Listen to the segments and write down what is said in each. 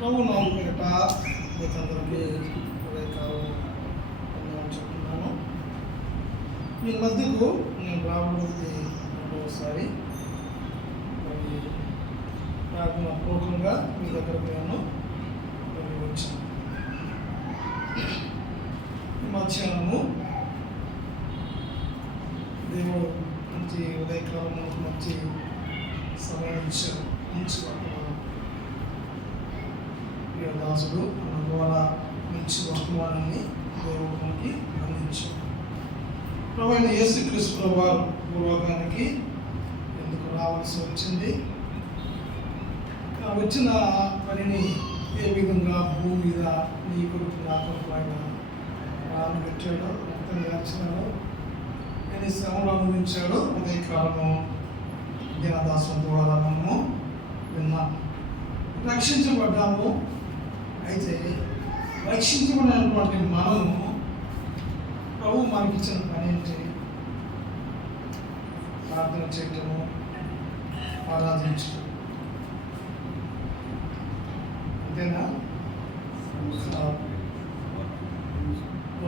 ప్రభు నామం పేరిట మీకందరికీ ఉదయకాలం వందనాలు చెప్తున్నాను. మీ మధ్యకు నేను రావడానికి రెండవసారి మరి ప్రార్థన పూర్వకంగా మీ దగ్గరకు నేను వచ్చాను. మధ్యాహ్నము దేవుడు మంచి ఉదయకాలం మంచి సమయం ఇచ్చారు. మంచి దాసుడు మన ద్వారా మంచి వర్తమానాన్ని దేవుడు మనకి అందించారు. ప్రభు అయిన యేసుక్రీస్తు వారు భూలోకానికి ఎందుకు రావాల్సి వచ్చింది, వచ్చిన పనిని ఏ విధంగా భూమి మీద నీ కొడుకు నా కొడుకు ఆయన ప్రాణం పెట్టాడో, రక్తం యాచినాడో, ఎన్ని శ్రమలు అనుభవించాడో ఉదయకాలము దినదాసం ద్వారా మనము విన్నాము. రక్షించబడ్డాము. అయితే రక్షించబడినటువంటి మనము ప్రభు మనకిచ్చిన పని ఏంటి? ప్రార్థన చేయటము, ఆరాధించటం. అంతేనా?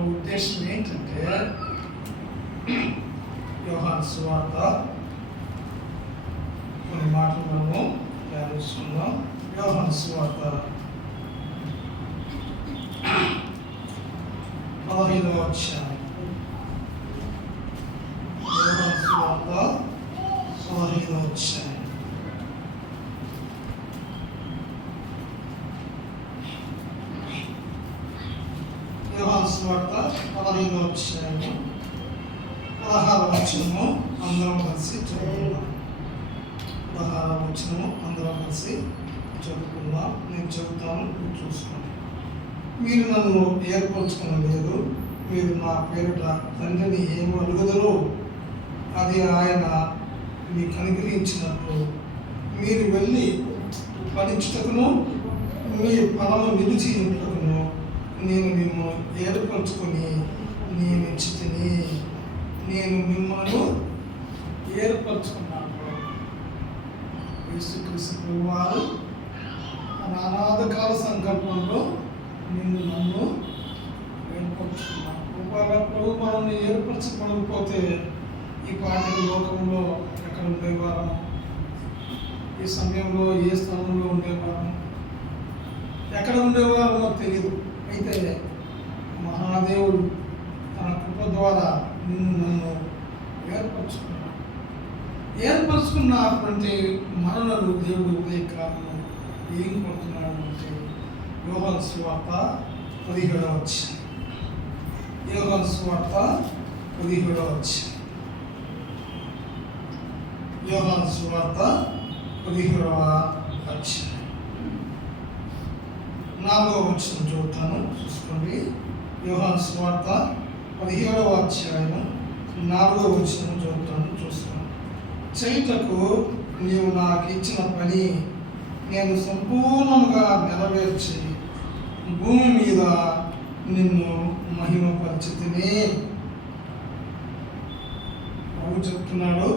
ఉద్దేశం ఏంటంటే యోహాను సువార్త కొన్ని మాటలు మనము ధ్యానిస్తున్నాం. యోహాను సువార్త 15వ అధ్యాయం. యోహాను సువార్త 15వ అధ్యాయం. యోహాను సువార్త 15వ అధ్యాయము 16వ వచనము అందరం కలిసి చదువుకుందాం. 16వ వచనము అందరం కలిసి చదువుకుందాం. నేను చెబుతాను, మీరు చూసుకోండి. మీరు నన్ను ఏర్పరచుకోలేదు, మీరు నా పేరిట తండ్రిని ఏమి అడుగుదరో అది ఆయన మీకు అనుగ్రహించినట్లు మీరు వెళ్ళి ఫలించుటకును మీ ఫలము నిలిచినట్లును నేను మిమ్మల్ని ఏర్పరచుకొని నియమించితిని. నేను మిమ్మల్ని ఏర్పరచుకున్నాను. యేసుక్రీస్తు వారు అనాథకాల సంకల్పంలో నన్ను ఏర్పరచుకున్నాను. ప్రభు మనల్ని ఏర్పరచకపోతే ఈ పాటి లోకంలో ఎక్కడ ఉండేవారం, ఈ సమయంలో ఏ స్థలంలో ఉండేవారం, ఎక్కడ ఉండేవారో నాకు తెలియదు. అయితే మహాదేవుడు తన కృప ద్వారా నన్ను ఏర్పరచుకున్నటువంటి మనలను దేవుడు ఉదయకాలను ఏం కొడుతున్నాడు అంటే యోహాను సువార్త 17వ అధ్యాయం. యోహాను సువార్త 17వ అధ్యాయం. యోహాను సువార్త 17వ అధ్యాయం 4వ వచనం చూస్తాను, చూసుకోండి. యోహాను సువార్త 17వ అధ్యాయం 4వ వచనం చూస్తాను, చూసుకోండి. చేయుటకు నీవు నాకు ఇచ్చిన పని నేను సంపూర్ణంగా నెరవేర్చి భూమి మీద నిన్ను మహిమపరిచితిని. ప్రభు చెప్తున్నాడు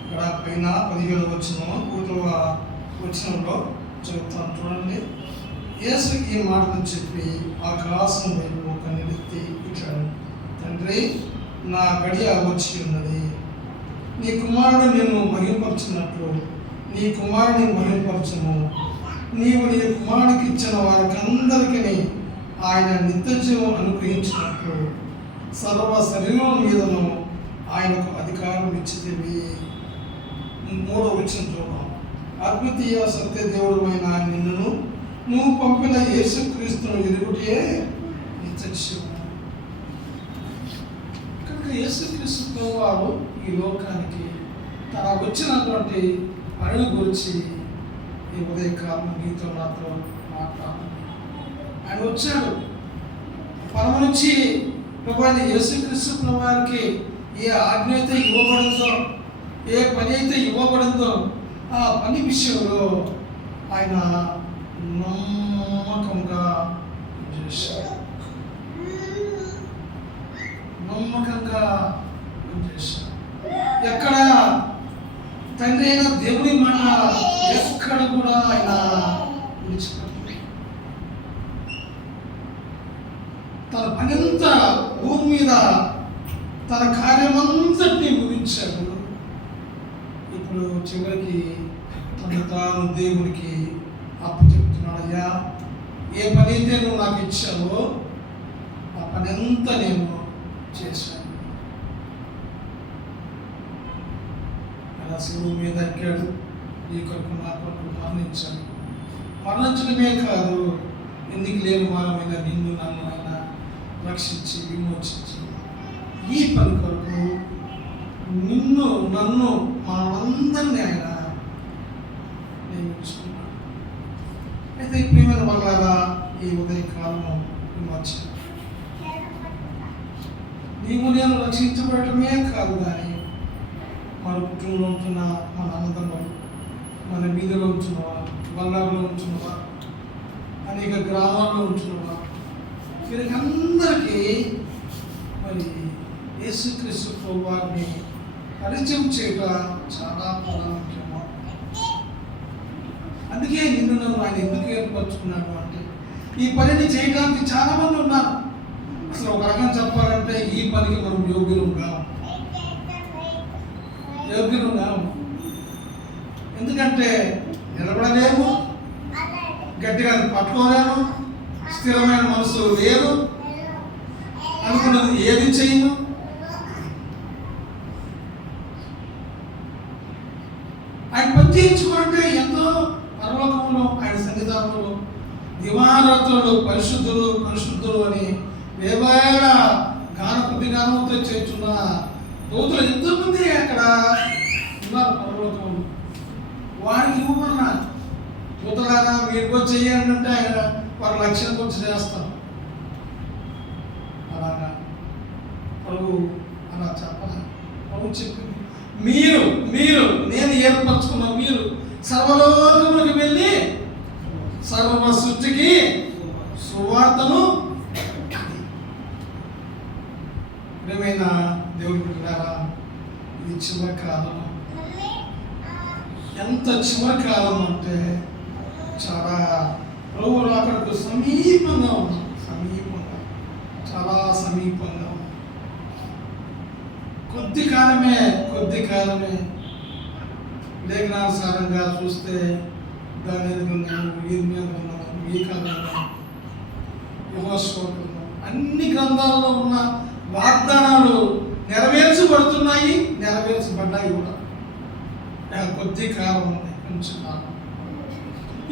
ఇక్కడ పైన 17వ వచనంలో చెబుతాను, చూడండి. యేసు ఈ మాటలు చెప్పి ఆకాశం వైపు కన్నెత్తి ఇచ్చాడు. తండ్రి, నా గడియ వచ్చి ఉన్నది. నీ కుమారుడు నిన్ను మహిమపరచినట్లు నీ కుమారుని మహిమపరచము. నీవు నీ కుమారుడికి ఇచ్చిన వారికి అందరికీ ఆయన నిత్యజీవం అనుగ్రహించినట్లు సర్వ శరీరం మీదను ఆయనకు అధికారం ఇచ్చితివి. 3వ వచనం చూద్దాం. అద్వితీయ సత్య దేవుడమైన నిన్ను నువ్వు పంపిన యేసుక్రీస్తును ఎరుగుటే నిత్యజీవం. కనుక యేసుక్రీస్తు వారు ఈ లోకానికి తన వచ్చినటువంటి పనుల గురించి ఈ ఉదయకాలం మీతో నాతో మాట్లాడాలి. ఆయన వచ్చాడు పరమ నుంచి. ప్రభువైన యేసుక్రీస్తు వారికి ఏ ఆజ్ఞ అయితే ఇవ్వబడిందో, ఏ పని అయితే ఇవ్వబడిందో ఆ పని విషయంలో ఆయన నమ్మకంగా చేశాడు. నమ్మకంగా చేశాడు. ఎక్కడ తండ్రి అయిన దేవుని మాట ఎక్కడ కూడా ఆయన విడిచిపెట్టలేదు. తన పనంతా భూమి మీద తన కార్యమంతటిని ముగించాడు. ఇప్పుడు చివరికి తాను దేవునికి అప్పచెప్తున్నాడు. అయ్యా, ఏ పని అయితే నువ్వు నాకు ఇచ్చావో ఆ పని అంతా నేను చేశాను. అలా శివుడు మీద ఎక్కాడు. ఈ కొరకు నా కొరకు మరణించాడు. మరణించడమే కాదు, ఎందుకు లేని వారమైన నిన్ను నన్ను ఆయన రక్షించి విమోచించి ఈ పని కొరకు నిన్ను నన్ను మనందరినీ ఆయన నియమించుకున్నాడు. అయితే ప్రియమైన వాళ్ళారా, ఈ ఉదయకాలము విమోచన నీవు నేను రక్షించబడటమే కాదు, కానీ మన కుటుంబంలో ఉంటున్న మన అన్నదమ్ములు, మన వీధిలో ఉంటున్నవా, బళ్ళారులో ఉంటున్నవా, అనేక గ్రామాల్లో ఉంటున్నవా, వీరికి అందరికీ మరి యేసుక్రీస్తు ప్రభువారిని పరిచయం చేయటం చాలా ప్రాముఖ్యము. అందుకే నిన్ను నన్ను ఆయన ఎందుకు ఏర్పరచుకున్నాడు అంటే, ఈ పనిని చేయడానికి చాలా మంది ఉన్నారు. అసలు ఒక రకం చెప్పాలంటే ఈ పనికి మనం యోగ్యులం కాము. ఎందుకంటే నిలబడలేము, గట్టిగా పట్టుకోలేము, స్థిరమైన మనసు లేదు, అనుకున్నది ఏది చేయను. ఆయన పని చేయించుకుంటే ఎంతో పరలోకంలో ఆయన సన్నిధానంలో దివారాత్రులు పరిశుద్ధులు అని వేవేల గానంతో చేస్తున్న దూతలు ఎంతోమంది అక్కడ ఉన్నారు పరలోకంలో. వారికి ఇవ్వమన్నా దూతలారా మీరు వచ్చి చేయండి అంటే ఆయన వారి లక్ష్యం వచ్చి చేస్తారు. అలాగా ప్రభు అలా చెప్పాలి. ప్రభు చెప్పింది, మీరు నేను ఏర్పరచుకున్న మీరు సర్వలోకములకు వెళ్ళి సర్వ సృష్టికి సువార్తను. ప్రియమైన దేవుని బిడ్డలారా, ఇది చివరి కాలం. ఎంత చివరి కాలం అంటే చాలా ప్రభు రాకడకు సమీపంగా ఉన్నాం. చాలా సమీపంగా ఉన్నాం. కొద్ది కాలమే లేఖనానుసారంగా చూస్తే దాని ఈ కాలంలో అన్ని గ్రంథాల్లో ఉన్న వాగ్దానాలు నెరవేర్చబడ్డాయి కూడా. కొద్ది కాలం ఉంది, కొంచెం కాలం.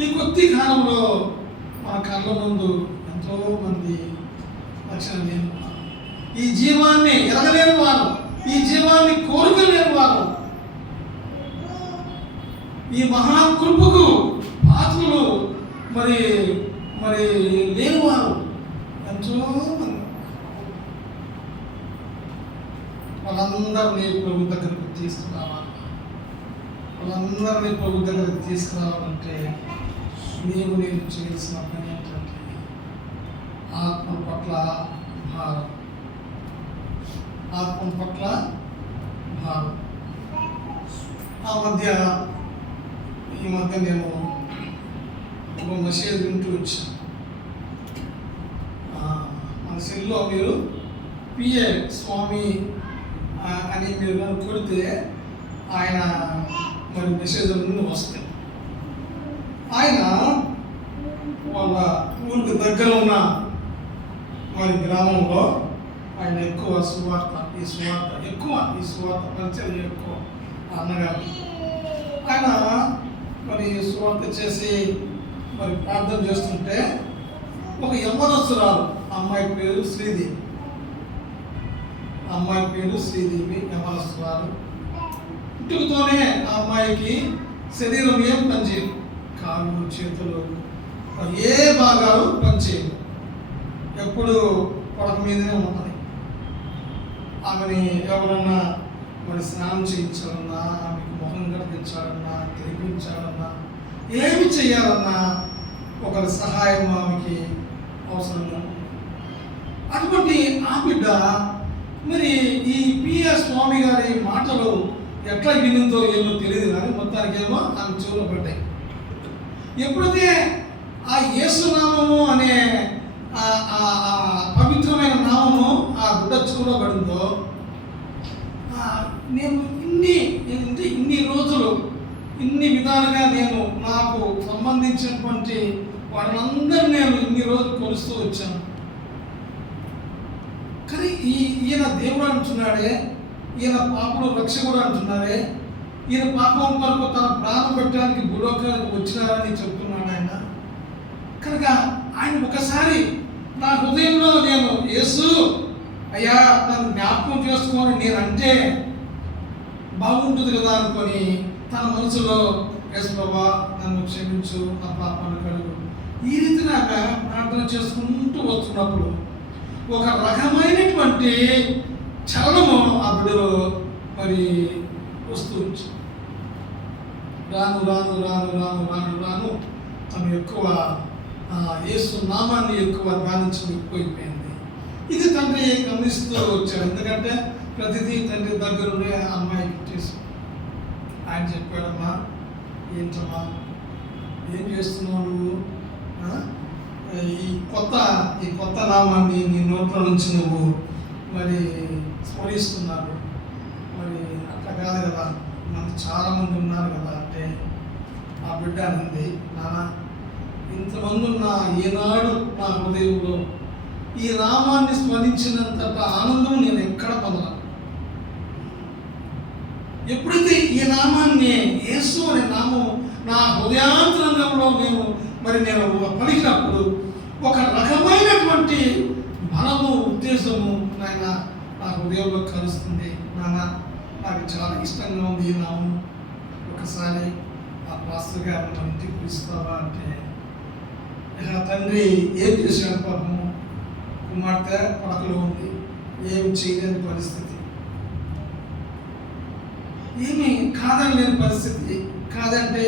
ఈ కొద్ది కాలంలో మన కళ్ళ ముందు ఎంతో మంది లక్షణం లేని వారు, ఈ జీవాన్ని ఎరగలేని వారు, ఈ జీవాన్ని కోరుకోలేని వారు, ఈ మహాకృపకు పాత్రలు మరి లేనివారు ఎంతో మంది. వాళ్ళందరినీ ప్రభు దగ్గరకు తీసుకురావాలంటే నేను చేయాల్సిన పని ఏంటంటే ఆత్మ పట్ల భారం. ఈ మధ్య నేను ఒక మెసేజ్ వింటూ వచ్చాను. మన సెల్లో మీరు పిఏ స్వామి అని మీరు కొడితే ఆయన మరి మెసేజ్ అన్నీ వస్తాయి. ఆయన వాళ్ళ ఊరికి దగ్గర ఉన్న మరి గ్రామంలో ఆయన ఎక్కువ సువార్త పరిచయం ఎక్కువ అన్నగారు. ఆయన మరి సువార్త చేసి మరి ప్రార్థన చేస్తుంటే ఒక యవ్వనస్తురాలు, అమ్మాయి పేరు శ్రీదేవి యవ్వనస్తురాలు. పుట్టుకతోనే ఆ అమ్మాయికి శరీరం ఏం పనిచేయదు, కాళ్ళు చేతులు ఏ భాగాలు పనిచేయదు, ఎప్పుడు పడక మీదనే ఉన్నది. ఆమెని ఎవరన్నా మరి స్నానం చేయించాలన్నా, ఆమెకు మొహం కడిపించాలన్నా, తిరిగించాలన్నా, ఏమి చేయాలన్నా ఒకరి సహాయం ఆమెకి అవసరంగా. అటువంటి ఆ బిడ్డ మరి ఈ పిఎస్ స్వామి గారి మాటలు ఎట్లా వినిందో ఏమో తెలియదు కానీ మొత్తానికి ఏమో ఆమె చెవులో పడ్డాయి. ఎప్పుడైతే ఆ యేసునామము అనే పవిత్రమైన నామము ఆ బిడ్డ చెవులో పడిందో, నేను ఇన్ని రోజులు ఇన్ని విధాలుగా నేను నాకు సంబంధించినటువంటి వాళ్ళందరూ నేను ఇన్ని రోజులు కొలుస్తూ వచ్చాను. కానీ ఈయన దేవుడు అంటున్నాడే, ఈయన పాపలు రక్షకుడు అంటున్నారే, ఈయన పాపం కొరకు తన ప్రాణం పెట్టడానికి భూలోకానికి వచ్చినారని చెప్తున్నాడు ఆయన. కనుక ఆయన ఒకసారి నా హృదయంలో నేను యేసు అయ్యా నన్ను జ్ఞాపకం చేసుకోని నేనంటే బాగుంటుంది కదా అనుకొని తన మనసులో యేసు ప్రభువా నన్ను క్షమించు, నా పాపాన్ని కడుగు, ఈ రీతిగా ప్రార్థన చేసుకుంటూ వస్తున్నప్పుడు ఒక రకమైనటువంటి చలనము ఆ బిడ్డలో మరి వస్తూ ఉంది. రాను రాను రాను రాను రాను రాను తను ఎక్కువ యేసు నామాన్ని ఎక్కువ ధ్యానించడం ఎక్కువైపోయింది. ఇది తండ్రి గమనిస్తూ వచ్చాడు. ఎందుకంటే ప్రతిదీ తండ్రి దగ్గర ఉండే అమ్మాయికి చేసి ఆయన చెప్పాడమ్మా, ఏంటమ్మా ఏం చేస్తున్నావు నువ్వు, ఈ కొత్త నామాన్ని నీ నోట్ల నుంచి నువ్వు మరి స్మరిస్తున్నాడు, మరి అట్లా కాదు కదా, మనకు చాలామంది ఉన్నారు కదా అంటే ఆ బిడ్డ అనింది, నాన్న ఇంతమంది ఉన్న ఈనాడు నా హృదయంలో ఈ నామాన్ని స్మరించినంత ఆనందం నేను ఎక్కడ పొందను. ఎప్పుడైతే ఈ నామాన్ని యేసు అనే నామం నా హృదయాంతరంగంలో నేను పలికినప్పుడు ఒక రకమైనటువంటి బలము ఉద్దేశము నాయన నా హృదయంలో కలుస్తుంది. నాన్న నాకు చాలా ఇష్టంగా ఉంది ఈ నామం, ఒకసారి ఆ పాస్టర్ గారిని మన ఇంటికి పిలుస్తావా అంటే తండ్రి ఏం చేశాడు, పాపము కుమార్తె పడకలో ఉంది, ఏమి చేయలేని పరిస్థితి, ఏమి కాదనలేని పరిస్థితి. కాదంటే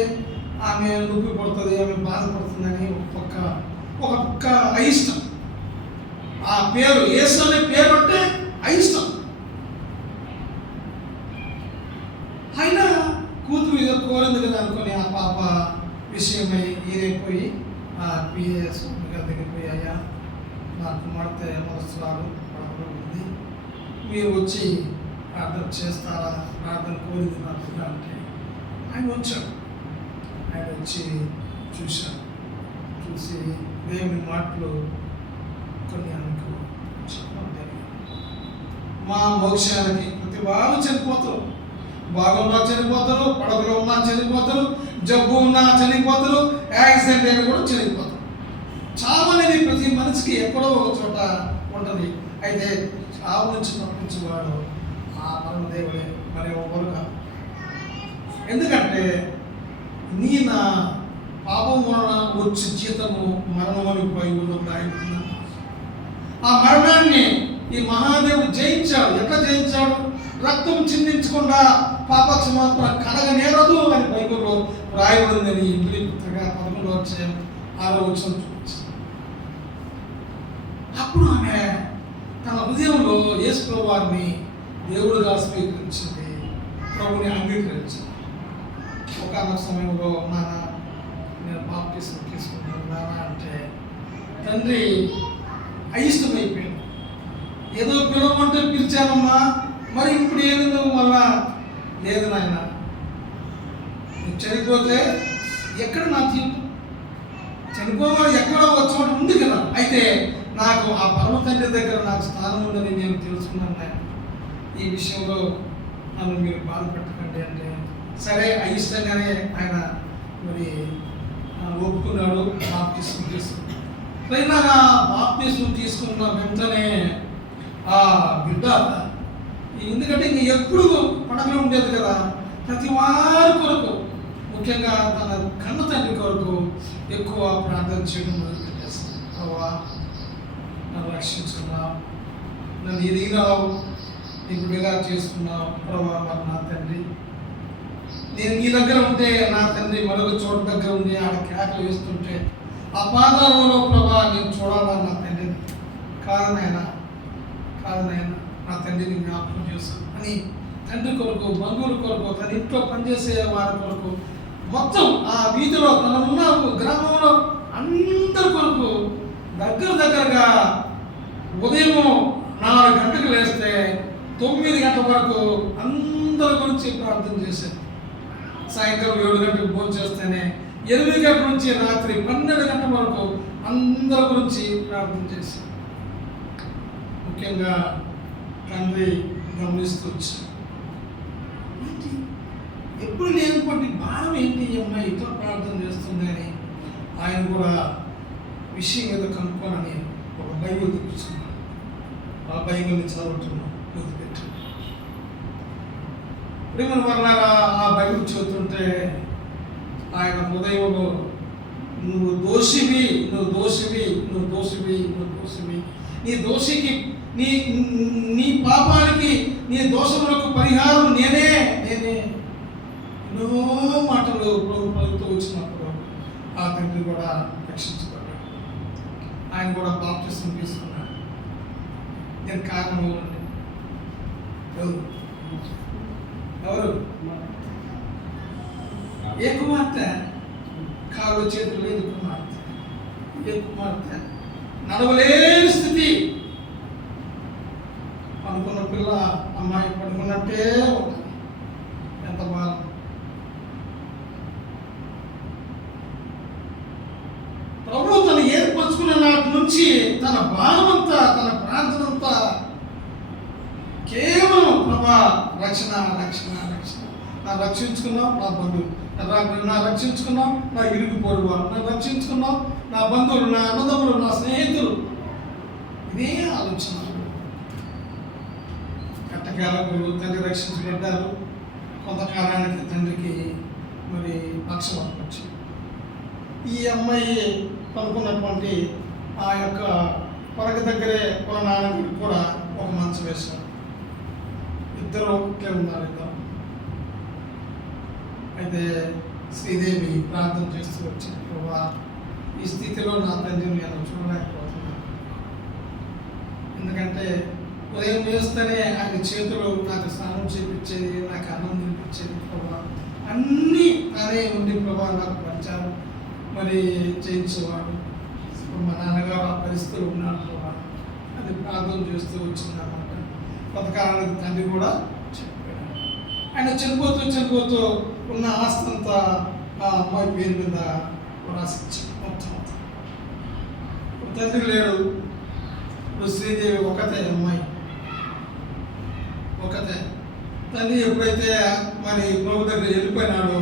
ఆమె నొప్పి పడుతుంది, ఆమె బాధపడుతుందని ఒక పక్క అయిష్టం. ఆ పేరు యేసు అనే పేరు అంటే అయిష్టం. అయినా కూతురు ఏదో కోరింది కదా అనుకొని ఆ పాప విషయమై ఈరైపోయి ఆ పిఎస్ గారి దగ్గర పోయి, అయ్యా నా కుమార్తె మనస్సురాలు పడకలో ఉంది, మీరు వచ్చి ప్రార్థన చేస్తారా, ప్రార్థన కోరింది నాకు అంటే ఆయన వచ్చాడు. ఆయన వచ్చి చూశాడు, చూసి దేవుని మాటలు కొన్ని అనుకో చెప్పడం జరిగింది. మా మోక్షానికి ప్రతి వాళ్ళు చనిపోతారు, బాగున్నా చనిపోతారు, పడవలో ఉన్నా చనిపోతారు, జబ్బు ఉన్నా చనిపోతారు, యాక్సిడెంట్ అయినా కూడా చనిపోతారు. చావు అనేది ప్రతి మనిషికి ఎక్కడో ఒక చోట ఉంటుంది. అయితే చావు నుంచి తప్పించేవాడు ఆ పరమదేవుడే, మరి ఎవరు కాదు. ఎందుకంటే నీ నా పాపం వలన వచ్చి జీతము మరణం అని బైబిల్లో రాయబడింది. ఆ మరణాన్ని ఈ మహాదేవుడు జయించాడు. ఎట్లా జయించాడు? రక్తం చిందించకుండా పాప క్షమాపణ కలగనేరదు అని బైబిల్లో రాయబడిందని ఇంద్రియ పుత్రిక 11వ అధ్యాయం 6వ వచనం చూపించింది. అప్పుడు ఆమె తన హృదయంలో యేసు ప్రభు వారిని దేవుడుగా స్వీకరించింది, ప్రభుని అంగీకరించింది. ఒకనొక సమయంలో నేను బాప్టిజం తీసుకుంటున్నానా అంటే తండ్రి అయిష్టమైపోయింది. ఏదో పిలవమంటే పిలిచానమ్మా, మరి ఇప్పుడు ఏది నువ్వు మళ్ళా లేదు నాయన, నువ్వు చనిపోతే ఎక్కడ నా తీర్పు, చనిపోవాలి ఎక్కడో ఒక చోట ఉంది కదా, అయితే నాకు ఆ పరమ తండ్రి దగ్గర నాకు స్థానం ఉందని నేను తెలుసుకున్నాను నాయన, ఈ విషయంలో నన్ను మీరు బాధపెట్టకండి అంటే సరే అయిష్టంగానే ఆయన మరి ఒప్పుకున్నాడు. బాప్టిజం తీసుకున్నాడు. బాప్టిజం తీసుకున్న వెంటనే ఆ బిడ్డ, ఎందుకంటే ఇంక ఎప్పుడు పడకలు ఉండేది కదా, ప్రతి వారి కొరకు ముఖ్యంగా తన కన్న తండ్రి కొరకు ఎక్కువ ప్రార్థన చేయడం మొదలుపెట్టేస్తాను. ప్రభా నన్ను రక్షించుకున్నావు, నన్ను ఎదిగినావు, నీ బిడ్డగా చేసుకున్నావు ప్రభా. మరి నా తండ్రి నేను నీ దగ్గర ఉంటే, నా తండ్రి మరొక చోట దగ్గర ఉండి ఆడ కేకలు వేస్తుంటే ఆ పాదాలలో ప్రభా నేను చూడాలా నా తండ్రిని, కాదు నాయన నా తండ్రిని జ్ఞాపకం చేస్తాను అని తండ్రి కొరకు, బంధువుల కొరకు, తన ఇంట్లో పనిచేసే వారి కొరకు, మొత్తం ఆ వీధిలో తన ఉన్న గ్రామంలో అందరి కొరకు దగ్గరగా ఉదయం 4 గంటలకు లేస్తే 9 గంటల వరకు అందరి గురించి ప్రార్థన చేశాను. సాయంకాలం 7 గంటలకు భోజనం చేస్తేనే 8 గంటల నుంచి రాత్రి 12 గంటల వరకు అందరి గురించి ప్రార్థన చేశాను. ముఖ్యంగా తండ్రి గమనిస్తూ వచ్చాను, ఏంటి ఎప్పుడు లేనటువంటి భారం ఏంటి ఈ అమ్మాయి ఇట్లా ప్రార్థన చేస్తుంది అని ఆయన కూడా విషయం మీద కనుక్కోనని ఒక బైబిల్ తెప్పించుకున్నాను. ఆ బైబిల్ని చదవటం మొదలుపెట్టాను. ప్రేమను వర్లారా, ఆ బైబిల్ చదువుతుంటే ఆయన హృదయంలో నువ్వు దోషివి, నువ్వు దోషివి, నువ్వు దోషివి, నువ్వు దోషివి, నీ దోషికి నీ పాపానికి, నీ దోషములకు పరిహారం నేనే ఎన్నో మాటలు పలుకుతూ వచ్చినప్పుడు ఆ తండ్రి కూడా రక్షించబడ్డాడు. ఆయన కూడా బాప్తిసం తీసుకున్నాడు. దీనికి కారణం ఎవరు? ఏ కుమార్తె? కాళ్ళు చేతులు లేదు కుమార్తె. ఏ కుమార్తె? నడవలేని స్థితి. అనుకున్న పిల్ల అమ్మాయి పడుకున్నట్టే ఉంటుంది. ఎంత బాధ. ప్రభు తను ఏర్పరచుకున్న నాటి నుంచి తన భారమంతా, తన ప్రార్థనంతా కేవలం ప్రభా రక్షణ రక్షణ రక్షణ. నా రక్షించుకున్నాం నా బంధువులు, నా రక్షించుకున్నాం నా ఇరుగు పొరుగు వారు, నా రక్షించుకున్నాం నా బంధువులు, నా అన్నదమ్ములు, నా స్నేహితులు. ఇదే ఆలోచన. కట్టకాలకు తండ్రి రక్షించబడ్డారు. కొంతకాలానికి తండ్రికి మరి పక్షవాతం వచ్చింది. ఈ అమ్మాయి పనుకున్నటువంటి ఆ యొక్క పడక దగ్గరే వాళ్ళ నాన్నకి కూడా ఒక మంచం వేశారు. ఇద్దరు ఒకే ఉన్నారు. అయితే శ్రీదేవి ప్రార్థన చేస్తూ వచ్చింది, ప్రభా ఈ స్థితిలో నా తండ్రిని నేను చూడలేకపోతున్నాను. ఎందుకంటే ఉదయం వేస్తేనే ఆయన చేతులు నాకు స్నానం చేయించేది, నాకు అన్నం తినిపించేది. ప్రభా అన్నీ తానే ఉండి ప్రభా నాకు పరిచారు మరి చేయించేవాడు. మా నాన్నగారు ఆ పరిస్థితులు ఉన్నాడు ప్రభా అది ప్రార్థన చేస్తూ వచ్చిందన్నమాట. కొంతకాలానికి తండ్రి కూడా చెప్పాడు. ఆయన చనిపోతూ ఉన్న ఆస్తి అంతా ఆ అమ్మాయి పేరు మీద రాసిచ్చాడు మొత్తం. తండ్రి లేడు. ఇప్పుడు శ్రీదేవి ఒకతే అమ్మాయి, ఒకతే. తండ్రి ఎప్పుడైతే మరి ప్రభు దగ్గర వెళ్ళిపోయినాడో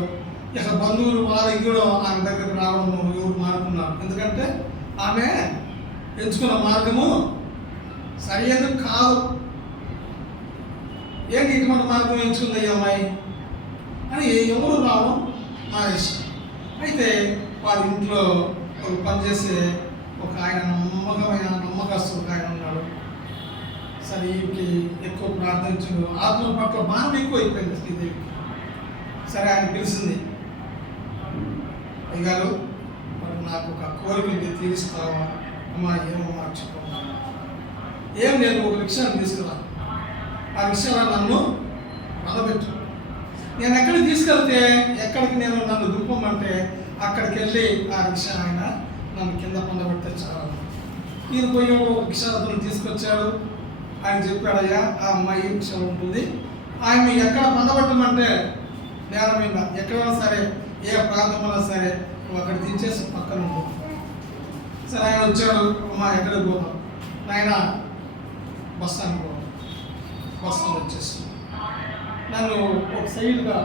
ఇక బంధువులు వాళ్ళకి కూడా ఆమె దగ్గరికి రావడం ఎవరు మారుకున్నారు. ఎందుకంటే ఆమె ఎంచుకున్న మార్గము సరైనది కాదు. ఏంటి ఇటువంటి మార్గం ఎంచుకుంది ఈ అమ్మాయి అని ఎవరు రావడం మానేశారు. అయితే వాళ్ళ ఇంట్లో పనిచేసే ఒక ఆయన నమ్మకస్తుడు ఒక ఆయన ఉన్నాడు. సరే ఈమెకి ఎక్కువ ప్రార్థించు, ఆత్మ పట్ల భారం ఎక్కువ అయిపోయింది శ్రీదేవికి. సరే ఆయన పిలిచింది, అయ్యగారు మరి నాకు ఒక కోరికని తీరుస్తావా? అమ్మా ఏమో మార్చుకోమా. ఏం లేదు, ఒక రిక్షాని తీసుకురా, ఆ రిక్షాలో నన్ను మొదలుపెట్టు. నేను ఎక్కడికి తీసుకెళ్తే ఎక్కడికి నేను నన్ను దుప్పమంటే అక్కడికి వెళ్ళి ఆ రిక్షా ఆయన నన్ను కింద పొందబెడితే చాలు. ఈయన పోయి ఒక రిక్షా అతను తీసుకొచ్చాడు. ఆయన చెప్పాడయ్యా ఆ అమ్మాయి రిక్షా ఉంటుంది, ఆయన ఎక్కడ పొందబెట్టమంటే నేల మీద ఎక్కడైనా సరే ఏ ప్రాంతంలో సరే నువ్వు అక్కడ దించేసి పక్కన ఉంటుంది. సరే ఆయన వచ్చాడు, అమ్మా ఎక్కడికి పోతాం? నాయన బస్టాండ్కి పోతాం. బస్టాండ్ వచ్చేసి నన్ను ఒక సైడ్గా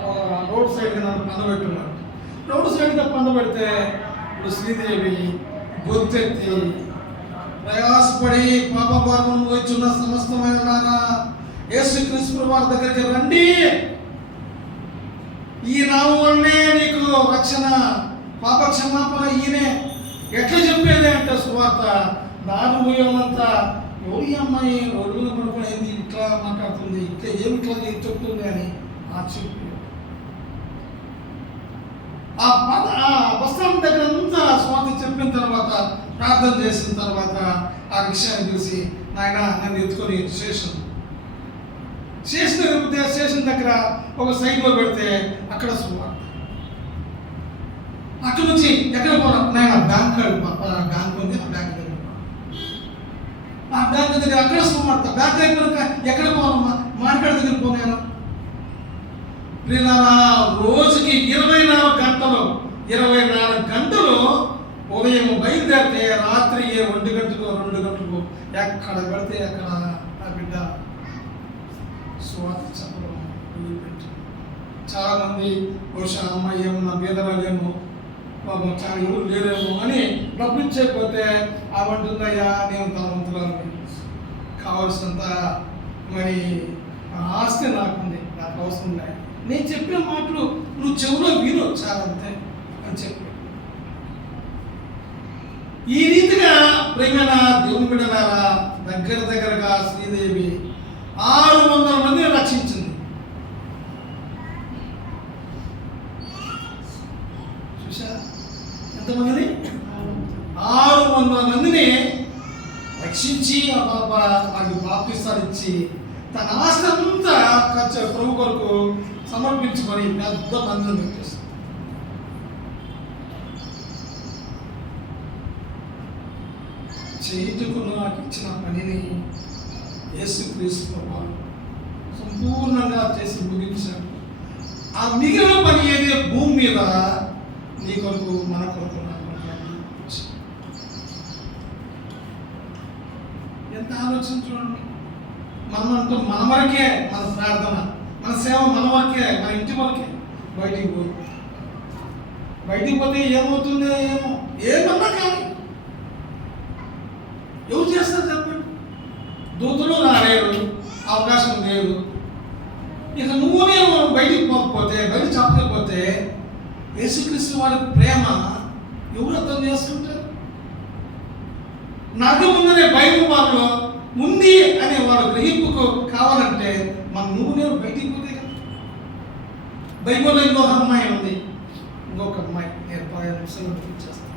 రోడ్ సైడ్గా నన్ను పండబెట్టున్నాడు. రోడ్ సైడ్గా పండబెడితే ఇప్పుడు శ్రీదేవి గొంతెత్తి ప్రయాసపడి పాపభారం వచ్చున్న సమస్తమైన నాన్న యేసుక్రీస్తు వారి దగ్గరికి రండి, ఈ నామం వల్లనే నీకు రక్షణ, పాప క్షమాపణ ఈయనే. ఎట్లా చెప్పేది అంటే సువార్త దాని పోయేంతా ఎవరి అమ్మాయి ఒళ్ళు పడుకునేది ఇట్లా మాట్లాడుతుంది, ఇట్లా ఏమి ఇట్లా చెప్తుంది అని ఆశ్చర్యపోయాడు. ఆ బస్టాండ్ దగ్గర అంతా స్వార్థ చెప్పిన తర్వాత ప్రార్థన చేసిన తర్వాత ఆ రిక్షాని పిలిచి నాయన నన్ను ఎత్తుకొని స్టేషన్ స్టేషన్ దగ్గర ఒక సైట్లో పెడితే అక్కడ సువార్త. అక్కడ నుంచి ఎక్కడ పోనా, నేను బ్యాంక్ ఉంది, ఆ బ్యాంక్ దగ్గర, ఆ బ్యాంక్ దగ్గర అక్కడ సువార్త. బ్యాంక్ అయిపోయాక ఎక్కడ పోనమ్మా, మార్కెట్ దగ్గర పోయాను. రోజుకి 24 గంటలు ఉదయం బయలుదేరితే రాత్రి 1 గంటకు 2 గంటలకు ఎక్కడ పెడితే అక్కడ ఆ బిడ్డ సువార్త చెప్పడం వదిలిపెట్టి. చాలామంది బహుశా అమ్మాయి ఏమన్నా బీదరాలేమో, పాపం చాలా ఎవరు లేరేమో అని డబ్బులు ఇచ్చకపోతే అవంటుందయ్యా నేను తనవంతులను, కావాల్సినంత మరి ఆస్తి నాకుంది, నాకు అవసరం లేదు, నేను చెప్పిన మాటలు నువ్వు చెవులో విను చాలంతే అని చెప్పి. ఈ రీతిగా ప్రేమైన దేవుని బిడ్డలారా, దగ్గరగా శ్రీదేవి 600 మందిని రక్షించింది. చూసా ఎంతమందిని? 600 మందిని రక్షించి ఆ పాప వారికి బాప్తిస్తాలు ఇచ్చి తన ఆస్తి అంతా ప్రభు కొరకు సమర్పించుకొని పెద్ద మందిని పెట్టేస్తుంది. చేయుటకు నాకు ఇచ్చిన పనిని యేసుక్రీస్తు వారు సంపూర్ణంగా చేసి ముగించాడు. ఆ మిగిలిన పని ఏదే భూమి మీద నీ కొరకు, మన కొరకు, నా కొరకు. ఎంత ఆలోచన చూడండి. మనమంటూ మన వరకే మన ప్రార్థన, మన సేవ మన వరకే, మన ఇంటి వరకే. బయటికి పోతే ఏమవుతుందో ఏమన్నా కానీ ఎవరు చేస్తారు చెప్పండి? దూతలు రాలేరు, అవకాశం లేదు. ఇక నువ్వు నేను బయటికి పోకపోతే, బయట చెప్పకపోతే యేసుక్రీస్తు వారి ప్రేమ ఎవరు అర్థం చేసుకుంటారు? నాకు ముందరే బయట వాళ్ళు ఉంది అనే వాళ్ళ గ్రహింపుకు కావాలంటే నువ్వు నేను బయటికి పోతే కదా. బైబిల్లో ఇంకొక అమ్మాయి ఉంది, ఇంకొక అమ్మాయి నేను 10 నిమిషాలు చేస్తాను.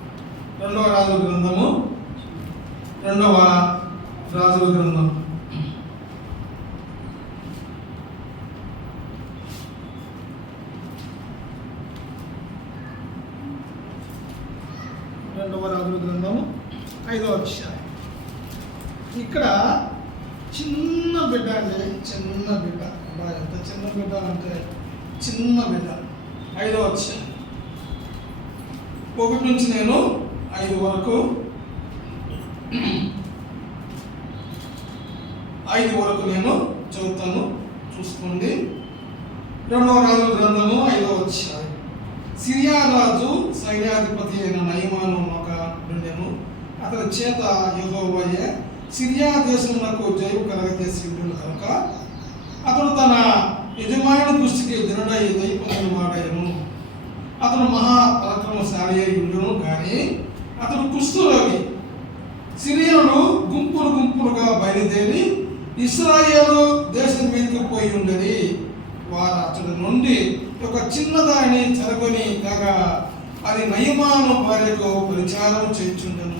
2వ రాజుల గ్రంథము 2వ రాజుల గ్రంథం 5వ అధ్యాయం. ఇక్కడ చిన్న బిడ్డ అండి, చిన్న బిడ్డ, ఎంత చిన్న బిడ్డ అంటే చిన్న బిడ్డ. 5వ అధ్యాయం 1 నుంచి నేను 5 వరకు నేను చదువుతాను, చూసుకోండి. 2వ రాజుల గ్రంథము 5వ అధ్యాయం. సిరియా రాజు సైన్యాధిపతి అయిన నయమాను ఒక ఉండెను. అతని చేత యెహోవాయే సిరియా దేశమునకు జయము కలగజేసి ఉండును కనుక అతడు తన యజమాని దృష్టికి దృఢై దైపొందిన వాడయను. అతడు మహా పరాక్రమశాలి అయి ఉండును కానీ అతడు కుష్ఠరోగి. సిరియనులు గుంపులుగా బయలుదేరి ఇశ్రాయేలు దేశం మీదకి పోయి ఉండేది. వారు అతడి నుండి ఒక చిన్నదాన్ని చెరగొని కాగా అది నయమాను భార్యకు పరిచారం చేయించుండెను.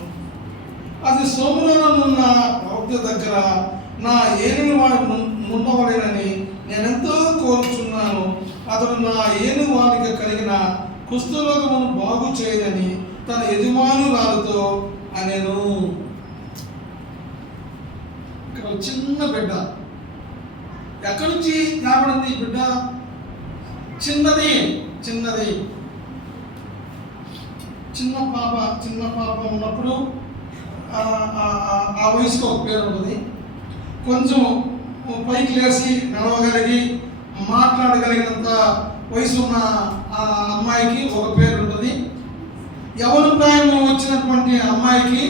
అది సోమరోనున్న ప్రవక్త దగ్గర నా ఏలిన వాడు ఉండవలేనని నేనెంతో కోరుచున్నాను. అతడు నా ఏలిన వాడికి కలిగిన కుష్ఠరోగమును బాగు చేయదని తన యజమానురాలతో అనెను. ఇక్కడ చిన్న బిడ్డ, ఎక్కడి నుంచి రాబడింది ఈ బిడ్డ? చిన్న పాప ఉన్నప్పుడు ఆ వయసుకు ఒక పేరు ఉంటుంది. కొంచెం పైకి లేచి నడవగలిగి మాట్లాడగలిగినంత వయసు ఉన్న ఆ అమ్మాయికి ఒక పేరు ఉంటుంది. యవ్వన ప్రాయం వచ్చినటువంటి అమ్మాయికి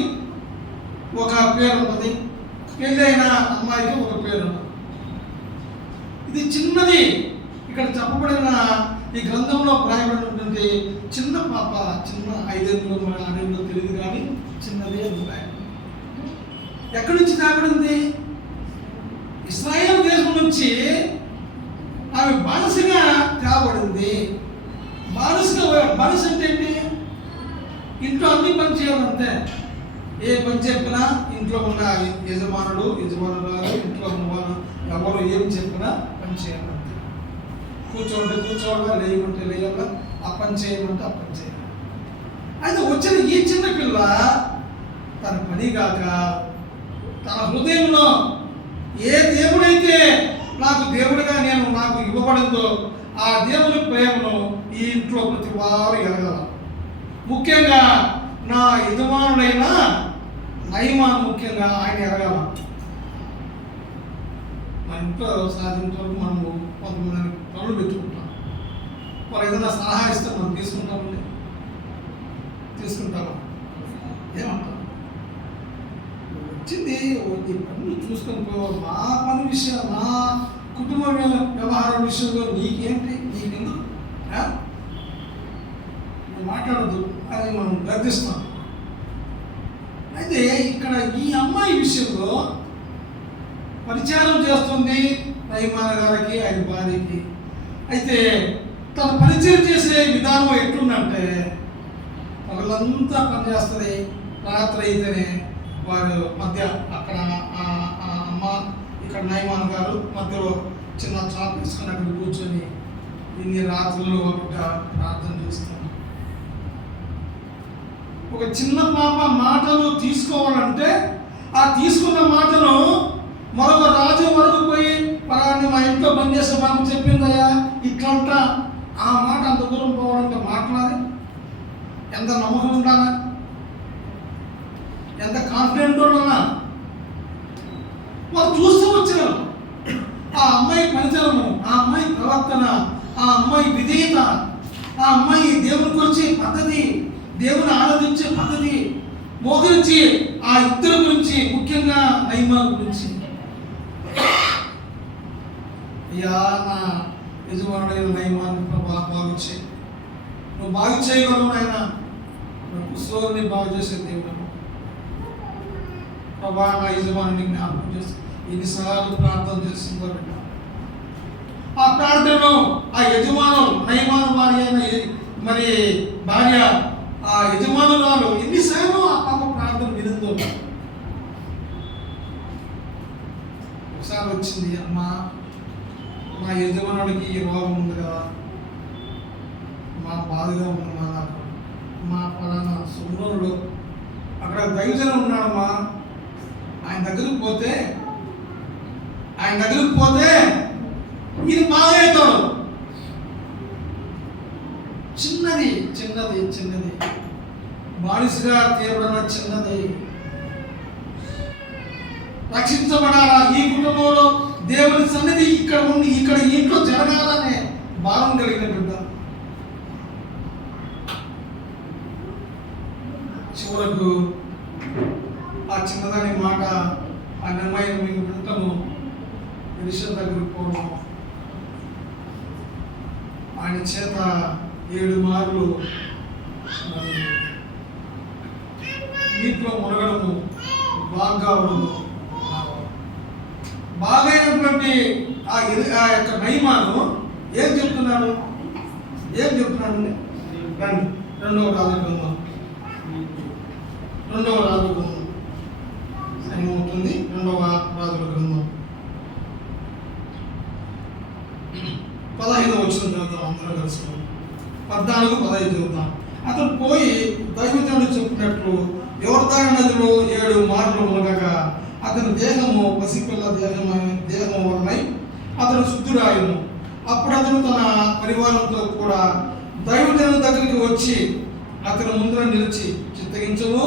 ఒక పేరు ఉంటుంది. పెళ్ళి అయిన అమ్మాయికి ఒక పేరు ఉంటుంది. ఇది చిన్నది. ఇక్కడ చెప్పబడిన ఈ గ్రంథంలో రాయబడినటువంటి చిన్న పాప, చిన్న 5 ఏళ్ళు 6 ఏళ్ళు తెలియదు కానీ చిన్నది అభిప్రాయం. ఎక్కడి నుంచి రాబడింది? ఇశ్రాయేలు దేశం నుంచి ఆమె బానిసగా కాబడింది. బానిస అంటే ఏంటి? ఇంట్లో అన్ని పని చేయాలంతే. ఏ పని చెప్పినా ఇంట్లో ఉన్న యజమానురాలు, ఇంట్లో ఉన్న వాళ్ళు ఎవరు ఏం చెప్పినా పని చేయాలంటే, కూర్చోండి కూర్చోవాలా, లేకుంటే లేయాలా, ఆ పని చేయమంటే ఆ పని చేయాలి. అయితే వచ్చిన ఈ చిన్న పిల్ల తన పని కాక తన హృదయంలో ఏ దేవుడైతే నాకు దేవుడిగా నాకు ఇవ్వబడిందో ఆ దేవుని ప్రేమను ఈ ఇంట్లో ప్రతి వారు ఎరగాల. ముఖ్యంగా నా యజమానుడైన నయమాన్ ముఖ్యంగా ఆయన ఎరగాల. మన ఇంట్లో సాధించే వరకు మనము కొంతమంది పనులు పెట్టుకుంటాం. వారు ఏదైనా సలహా ఇస్తే మనం తీసుకుంటామండి, తీసుకుంటామా? ఏమంటాం? వచ్చింది ఈ పనులు చూసుకొని పోవాలి. మా పని విషయం, మా కుటుంబ వ్యవహారం విషయంలో నీకేంటి, నీకెందుకు మాట్లాడద్దు అని మనం గర్దిస్తాం. అయితే ఇక్కడ ఈ అమ్మాయి విషయంలో పరిచయం చేస్తుంది నయమాన్ గారికి, ఆయన భార్యకి. అయితే తన పరిచయం చేసే విధానం ఎట్లుందంటే పగలంతా పనిచేస్తుంది, రాత్రి అయితేనే వారు మధ్య అక్కడ అమ్మ ఇక్కడ నయమాన్ గారు మధ్యలో చిన్న చాప్ తీసుకుని అక్కడ కూర్చొని ఇన్ని రాత్రులు ఒక ప్రార్థన చేస్తాం. ఒక చిన్న పాప మాటలు తీసుకోవాలంటే ఆ తీసుకున్న మాటను మరొక రాజు వరకు పోయి పలాన్ని మా ఇంట్లో పనిచేసే పాప చెప్పిందయ్యా ఇట్లంట, ఆ మాట అంత దూరం పోవాలంటే మాట్లాడి ఎంత నమ్మకం ఉండాలా, ఎంత కాన్ఫిడెంట్ ఉన్నా వాళ్ళు చూస్తూ వచ్చినారు. ఆ అమ్మాయి పనితనము, ఆ అమ్మాయి ప్రవర్తన, ఆ అమ్మాయి విధేయత, ఆ అమ్మాయి దేవుని గురించి పద్ధతి, దేవుని ఆరాధించే పద్ధతి, మోకరించి ఆ ఇద్దరు గురించి, ముఖ్యంగా నయమాన్ గురించి, అయ్యా నా యజమానుడైన నయమాన్ బాగు చేయి, నువ్వు బాగు చేయగలవు నాయన, కుష్ఠరోగిని బాగు చేసే దేవుడు ప్రభా, నా యజమానుని జ్ఞాపకం చేసి ఎన్నిసార్లు ప్రార్థన చేస్తుందో బిడ్డ. ఆ ప్రార్థనను ఆ యజమాను నయమాను భార్య మరి భార్య ఆ యజమానురాలు ఎన్నిసార్లు ఆ పాప ప్రార్థన వినందో. ఒకసారి వచ్చింది, అమ్మా మా యజమానుడికి ఈ రోగం ఉంది కదా, మా బాధగా ఉంది, మా పలానా సుందరుడు అక్కడ దైవజనం ఉన్నాడమ్మా, ఆయన దగ్గరికి పోతే ఇది బాగవుతాడు. చిన్నది చిన్నది చిన్నది బానిసగా తీవ్రమైన చిన్నది, రక్షించబడాలా, ఈ కుటుంబంలో దేవుని సన్నిధి ఇక్కడ ఉండి ఇక్కడ ఇంట్లో జరగాలనే భావం కలిగిన బిడ్డ. చివరకు ఆ చిన్నదాని మాట, ఆ నిర్ణయం మీకు వింటము, విషయం దగ్గరికి పోవడం, ఆయన చేత 7 మార్లు నీటిలో మునగడము, బాగా అవడము, బాగైనటువంటి ఆ యొక్క నయమాను ఏం చెప్తున్నాడు రండి, 2వ రాజుల గ్రంథం అవుతుంది, 2వ రాజుల గ్రంథం 15వ వచనం చదువుతాం అందరం కలిసి, 14-15 చదువుతాం. అతను పోయి దైవజనుడు చెప్పినట్లు యోర్దాను నదిలో 7 మార్లు మునగగా అతని దేహము పసిపిల్ల దేహము వలనై అతను శుద్ధుడాయను. అప్పుడు అతను తన పరివారంతో కూడా దైవజనుడి దగ్గరికి వచ్చి అతను ముందర నిలిచి, చిత్తగించము,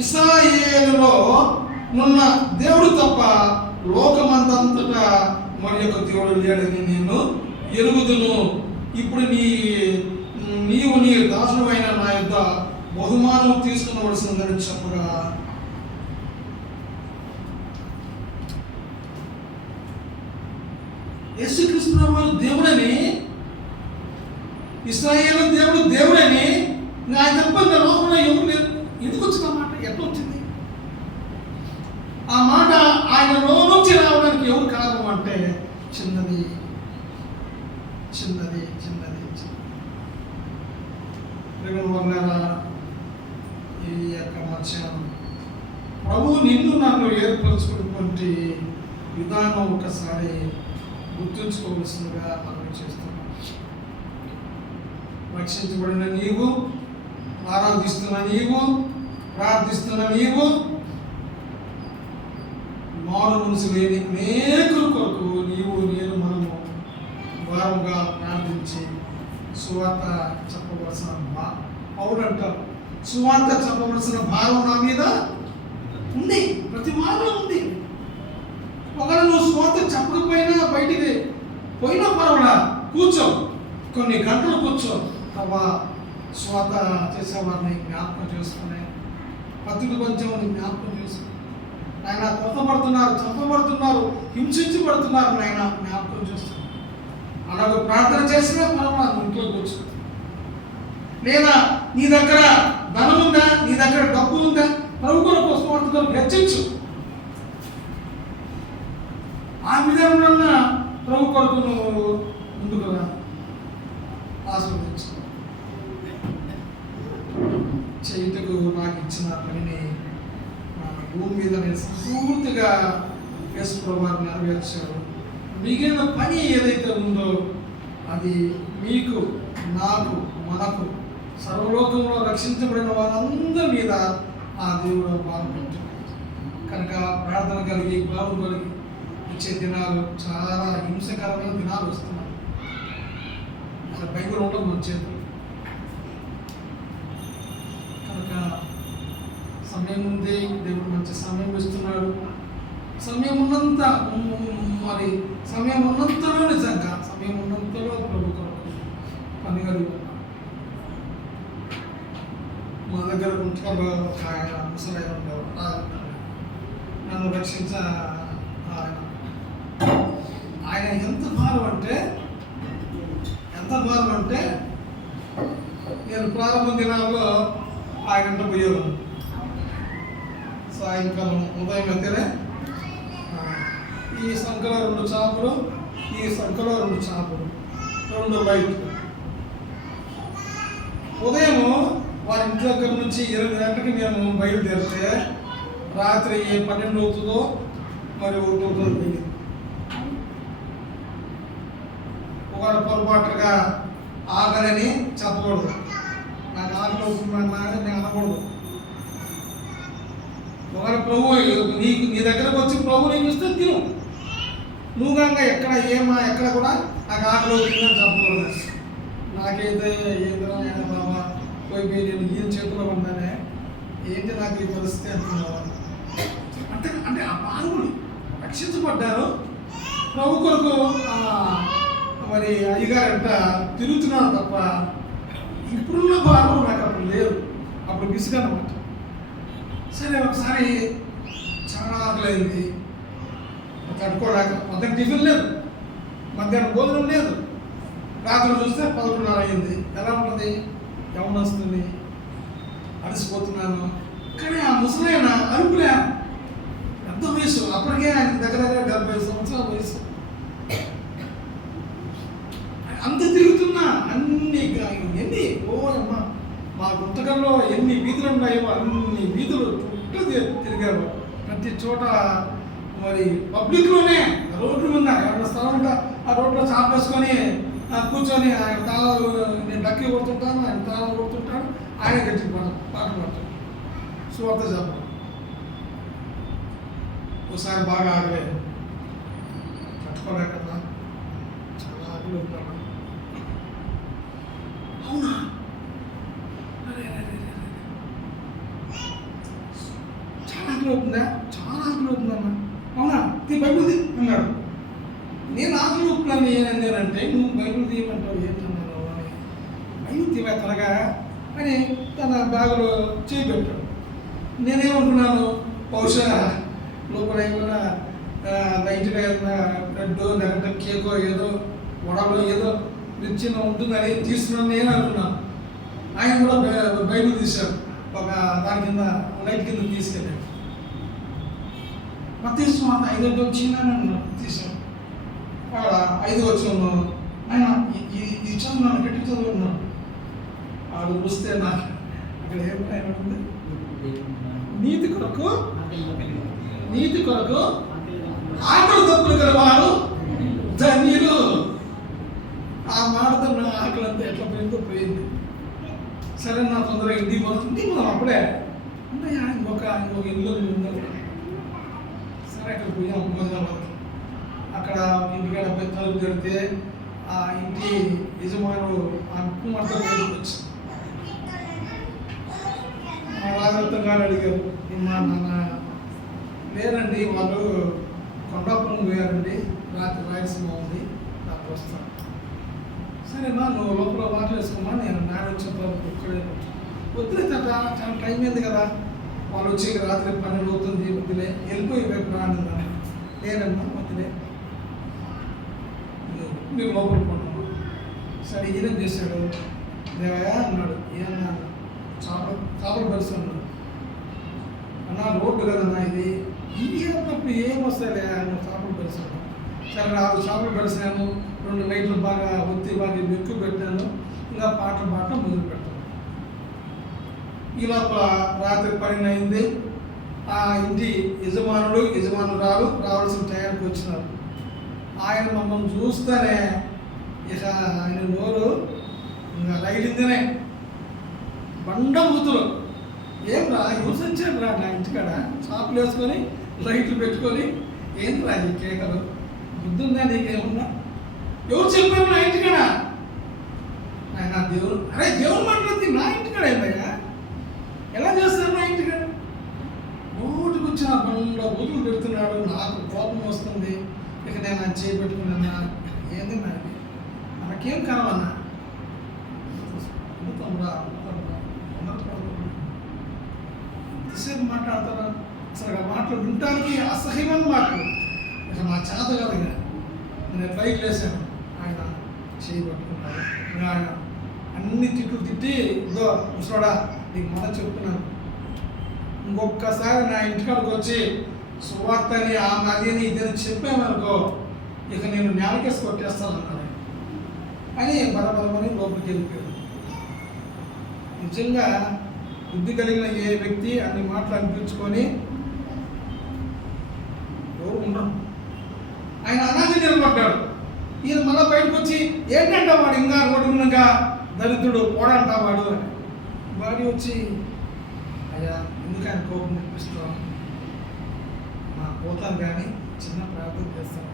ఇశ్రాయేలులో ఉన్న దేవుడు తప్ప లోకమంతంతటా మరి యొక్క దేవుడు లేడని నేను ఎరుగుదును. ఇప్పుడు నీవు నీ దాసుడైన నా యొద్ద బహుమానం తీసుకునవలసిందని చెప్పగా యేసుక్రీస్తు ప్రభువు దేవుడని, ఇశ్రాయేలు దేవుడు దేవుడని, ఆయన తప్ప లోకంలో ఎవరు లేరు. ఎందుకు వచ్చిన మాట, ఎట్లా వచ్చింది ఆ మాట? ఆయన నుంచి రావడానికి ఎవరు కారణం అంటే చిన్నది చిన్నది చిన్నది ఈ యొక్క మధ్యాహ్నం ప్రభు నిన్ను నన్ను ఏర్పరచుకున్నటువంటి విధానం ఒకసారి గుర్తుంచుకోవాల్సిందిగా మనం చేస్తున్నాం. రక్షించబడిన నీవు, ఆరాధిస్తున్న నీవు, ప్రార్థిస్తున్న నీవు, మారు మనసు లేని అనేకుల కొరకు నీవు నేను మనము వారంగా ప్రార్థించి సువార్త చెప్పవలసిన పౌరు అంటారు, సువార్త చెప్పవలసిన భారం నా మీద ఉంది, ప్రతి వారంలో ఉంది. ఒకవేళ నువ్వు సువార్త చెప్పకపోయినా బయటికి పోయినా పర్వాలా, కూర్చో, కొన్ని గంటలు కూర్చో. అవ్వా స్వాత చేసేవారిని జ్ఞాపకం చేసుకునే, పత్రిక కొంచెం జ్ఞాపకం చేసుకుని, ఆయన కొత్తపడుతున్నారు, చంపబడుతున్నారు, హింసించబడుతున్నారు, నాయన జ్ఞాపకం చేస్తున్నారు. అలాగే ప్రార్థన చేసినా పర్వాలేదు, ఇంట్లో కూర్చో. లేదా నీ దగ్గర ధనం ఉందా, నీ దగ్గర డబ్బు ఉందా, ప్రభు కొరకు స్వార్థ కొరకు హెచ్చించు. ఆ విధంగా ప్రభు కొరకు నువ్వు ముందుకు ఆస్వాదించు. చేయుటకు నాకు ఇచ్చిన పనిని భూమి మీద నేను సంపూర్తిగా యేసు ప్రభువారు నెరవేర్చారు. మిగిలిన పని ఏదైతే ఉందో అది మీకు, నాకు, మనకు, సర్వలోకంలో రక్షించబడిన వారందరి మీద ఆ దేవుడు భారం పెట్టాడు. కనుక ప్రార్థన కలిగి, భావం కలిగి వచ్చే దినాలు చాలా హింసకరమైన దినాలు వస్తున్నాయి. అసలు బైబిల్ ఉండదు మన చేతులు. కనుక సమయం ఉంది, దేవుడు మంచి సమయం ఇస్తున్నాడు. సమయం ఉన్నంత, మరి సమయం ఉన్నంతలో నిజంగా సమయం ఉన్నంతలో ప్రభు కొరకు పని కలిగి ఉన్నాడు. మా దగ్గర గుంటూరులో ఒక ఆయన ముసలాయన ఉండేవారు, నన్ను రక్షించ ఆయన ఎంత భారం అంటే నేను ప్రారంభ దినాల్లో ఆయన పోయేవాను. సాయంకాలం ఉదయం అయితేనే ఈ సంఖ్యలో 2 చేపలు, ఈ సంఖ్యలో 2 చేపలు, 2 లైట్లు. ఉదయం వారి ఇంటి దగ్గర నుంచి 8 గంటలకి మేము బయలుదేరితే రాత్రి 12 అవుతుందో మరి 1 అవుతుందో. ఒక పొరపాటుగా ఆకలని చెప్పకూడదు, నాకు ఆకలి అవుతుందన్నా నేను అనకూడదు. ఒకరి ప్రభు నీ దగ్గరకు వచ్చి ప్రభు నీకు ఇస్తే తిను. నువ్వు కనుక ఎక్కడ కూడా నాకు ఆకలి అవుతుందని చెప్పకూడదు. నాకైతే ఏదో బాబా పోయి నేను ఈయన చేతిలో ఉన్నానే, ఏంటి నాకు ఈ పరిస్థితి అంటున్నావా అంటే ఆ మానవులు రక్షించబడ్డారు. ప్రభు కొరకు మరి అయ్యగారంట తిరుగుతున్నాడు తప్ప ఇప్పుడున్న భావం నాకు అప్పుడు లేదు. అప్పుడు విసుగనమాట. సరే ఒకసారి చాలా ఆకలైంది, తట్టుకోలేక పొద్దున్న టిఫిన్ లేదు, మధ్యాహ్నం భోజనం లేదు, రాత్రి చూస్తే 11:30 అయింది. ఎలా ఉంటుంది? ఎవరు వస్తుంది, అలసిపోతున్నాను. కానీ ఆ ముసలైన అరుపులే, పెద్ద వయసు, అప్పటికే ఆయన దగ్గర 70 సంవత్సరాల వయసు. అంత తిరుగుతున్నా ఎన్ని అమ్మ మా గుంతకల్లో ఎన్ని వీధులు ఉన్నాయో అన్ని వీధులు చుట్టూ తిరిగారు. ప్రతి చోట మరి పబ్లిక్లోనే రోడ్లు ఉన్నా, ఎవరైనా స్థలం ఉంటే ఆ రోడ్లో చాపేసుకొని కూర్చొని ఆయన తాళాలు, నేను డక్కి కొడుతుంటాను, ఆయన తాళాలు కొడుతుంటాను, ఆయన గట్టి పాట పడతాడు, సువార్త చెప్పడం. ఒకసారి బాగా ఆగలేదు, తట్టుకోలేకన్నా చాలా ఆకలి ఉంటాను. అవునా, చాలా ఆకలి అవుతుందా? చాలా ఆకలి అవుతుందమ్మా. అవునా, బైబుల్ తీ అన్నాడు. నేను ఆకలి అవుతున్నాను ఏంటంటే, నువ్వు బైబుల్ తీయమంటావు ఏంటన్నాను అని. బైబుల్ తీవా త్వరగా అని తన బ్యాగులో చేయి పెట్టాడు. నేనేమనుకున్నాను, బహుశా లోపల ఏమైనా లైట్గా ఏదైనా బ్రెడ్ లేకపోతే కేకో ఏదో వడలో ఏదో చిన్న ఉంటుందని తీసుకున్నాను నేను అనుకున్నాను. ఆయన కూడా బైబిల్ తీశారు, ఒక దాని కింద లైట్ కింద తీసుకెళ్ళాడు. మత్తయి సువార్త 5వ వచ్చిందని తీశాను. అక్కడ 5 వచ్చిన ఆయన ఈ చదువు నన్ను పెట్టి చదువుకున్నాను. ఆడు చూస్తే నాకు అక్కడ ఏం ఉంది, నీతి కొరకు ఆకలి దప్పులు గల వారు ధన్యులు. ఆ మాటతో నా ఆకలి అంతా ఎట్లా పోయిందో పోయింది. సరే నా తొందరగా ఇంటికి పోతాం అప్పుడే ఉన్నాయా ఇంకొక ఇల్లు ఉండాలి. సరే అక్కడ పోయాం గోదావరికి. అక్కడ ఇంటికాడ పెద్ద తలుపు తెరితే ఆ ఇంటి యజమానుడు ఆ కుమార్తె బయటకు వచ్చి మా రాజరత్నం గారు అడిగారు, మా నాన్న లేరండి, వాళ్ళు కొండాపురం పోయారండి, రాత్రి రాయలసీమ ఉంది, నాకు వస్తాను. సరేనా నువ్వు లోపల వాటర్ వేసుకోమా, నేను నాన్న వచ్చేంత ఇక్కడే వద్దులే తాత, చాలా టైం అయింది కదా, వాళ్ళు వచ్చి రాత్రి 12 అవుతుంది, వద్దులే వెళ్ళిపోయి రేపు రానుందా. లేదమ్మా వద్దులే, మీరు లోపల కొన్నాము. సరే ఈయన చేశాడు, దేవయ్య అన్నాడు. ఏమన్నా చేపలు పరిస్థితి అన్నాడు. అన్నా రోడ్డు కదన్నా ఇది, తప్పు ఏం వస్తాయిలే ఆయన చేపలు పరిస్థితి. సరే 4 చేపలు పరిసాను, 2 లైట్లు బాగా ఒత్తి బాగా ఎక్కువ పెట్టాను, ఇంకా పాటలు మొదలు పెట్టాను. ఈ లోపల రాత్రి 12 అయింది. ఆ ఇంటి యజమానురాలు రావాల్సిన టైంకి వచ్చినారు. ఆయన మమ్మల్ని చూస్తేనే ఇక ఆయన నోరు ఇంకా రైలిందనే బండబూతులు. ఏం రా యూస్ వచ్చాడు రా నా ఇంటికాడ షాపులు వేసుకొని లైట్లు పెట్టుకొని, ఏంట్రా ఈ కేకలు, బుద్ధుందా నీకేమన్నా, ఎవరు చెప్పారు నా ఇంటికాడ, ఆయన దేవుడు, అరే దేవుడు మాట్లాడుతుంది నా ఇంటికాడ ఏమయ్యా, ఎలా చేస్తారు నా ఇంటికాడ, నోటికి వచ్చిన బండ బూతులు పెడుతున్నాడు. నాకు కోపం వస్తుంది. ఇక నేను ఆయన చేయబెట్టుకున్నా, ఏంది నాకు మనకేం కావాలన్నా ఎంతసేపు మాట్లాడతారా, అసలు ఆ మాటలు వినటానికి అసహ్యమైన మాటలు. ఇక నా చేత కదా, ఇక నేను పైకి లేసాను, ఆయన చేయబట్టుకున్నాడు. ఆయన అన్ని తిట్లు తిట్టి, ఇదో ముసలోడా నీకు మాట చెప్తున్నాను, ఇంకొక్కసారి నా ఇంటికాడికి వచ్చి సువార్తని ఆ నదిని ఇదని చెప్పామనుకో, ఇక నేను నేలకేసి కొట్టేస్తాను అన్నాడు. అని బరబరమని లోపలికి వెళ్ళిపోయాడు. నిజంగా బుద్ధి కలిగిన ఏ వ్యక్తి అన్ని మాటలు అనిపించుకొని ఎవరు ఉండరు. ఆయన అలాగే నిలబడ్డాడు. ఈయన మళ్ళీ బయటకు వచ్చి ఏంటంటే వాడు ఇంకా రోడ్డుగా దరిద్రుడు పోడంటా వాడు అని. వాడి వచ్చి అయ్యా ఎందుకు ఆయన కోపం తెప్పిస్తాం, పోతాను కానీ చిన్న ప్రార్థన చేస్తాను.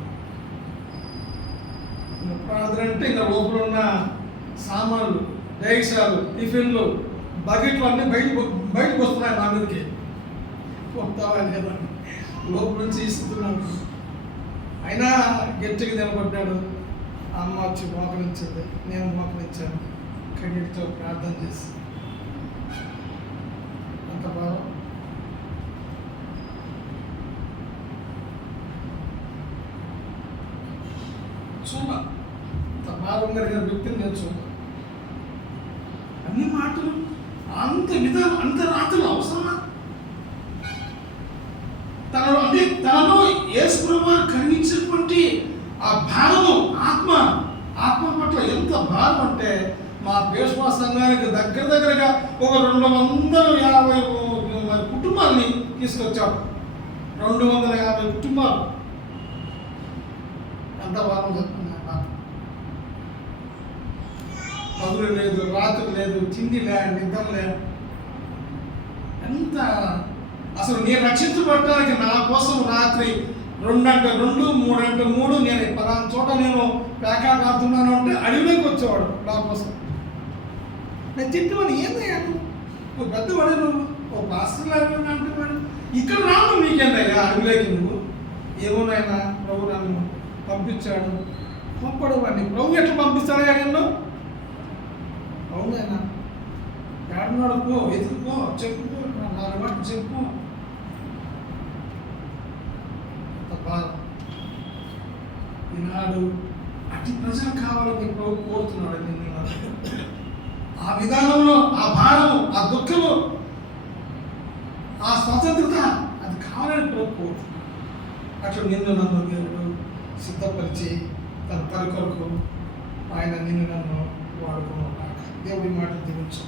ప్రార్థన అంటే ఇంకా లోపల ఉన్న సామాన్లు, డైషాలు, టిఫిన్లు, బకెట్లు అన్నీ బయటకు వస్తున్నాయి నా మీదకి. పోతావా లేదా లోపల నుంచి ఇస్తున్నాను. అయినా గట్టిగా నిలబడ్డాడు. అమ్మ వచ్చి మోకరించింది, నేను మోకరించాను, కన్నీటితో ప్రార్థన చేసి. అంత బాగా చూడాలి. అంత భారం కలిగిన వ్యక్తిని నేను చూడాలి. అన్ని మాటలు అంత విధానం, అంత రాత్రులు అవసరమా? తనలో యేసు ప్రభువు కలిగించినటువంటి ఆ భారము, ఆత్మ పట్ల ఎంత భారం అంటే, మా పేష్వా సంఘానికి దగ్గరగా ఒక 250 కుటుంబాలని తీసుకొచ్చాడు. 250 కుటుంబాలు. అంత భారం చెప్తున్నా. పగులు లేదు, రాత్రి లేదు, తిండి లే, నిద్ర లే. ఎంత అసలు నేను రక్షించబడటానికి నా కోసం రాత్రి 2 అంటే 2, 3 అంటే 3, నేను పలానా చోట నేను ప్యాకాట్ ఆడుతున్నాను అంటే అడవిలోకి వచ్చేవాడు నా కోసం. నేను తిట్టువాడు, ఏందయ్యా నువ్వు పెద్దవాడే, నువ్వు ఓ పాస్టర్ అంటున్నాడు, ఇక్కడ రాను మీకేందయ్యా అడవిలోకి నువ్వు, ఏమోనైనా ప్రభు నన్ను పంపించాడు. పంపడు వాడిని ప్రభు ఎట్లా పంపిస్తాడా నిన్ను? అవునైనా ఏడున్నాడు, పో ఎదురుకో, చెప్పుకో, 4 మాటలు చెప్పు. ఈనాడు అతి ప్రజలు కావాలని ప్రభు కోరుతున్నాడు. నిన్ను ఆ విధానంలో ఆ భారము, ఆ దుఃఖము, ఆ స్వతంత్రత అది కావాలని ప్రభు కోరుతున్నాడు. అట్లా నిన్ను నన్ను దేవుడు సిద్ధపరిచి తన కొరకు ఆయన నిన్ను నన్ను వాడుకున్నాడు. దేవుడి మాటలు దీవించు.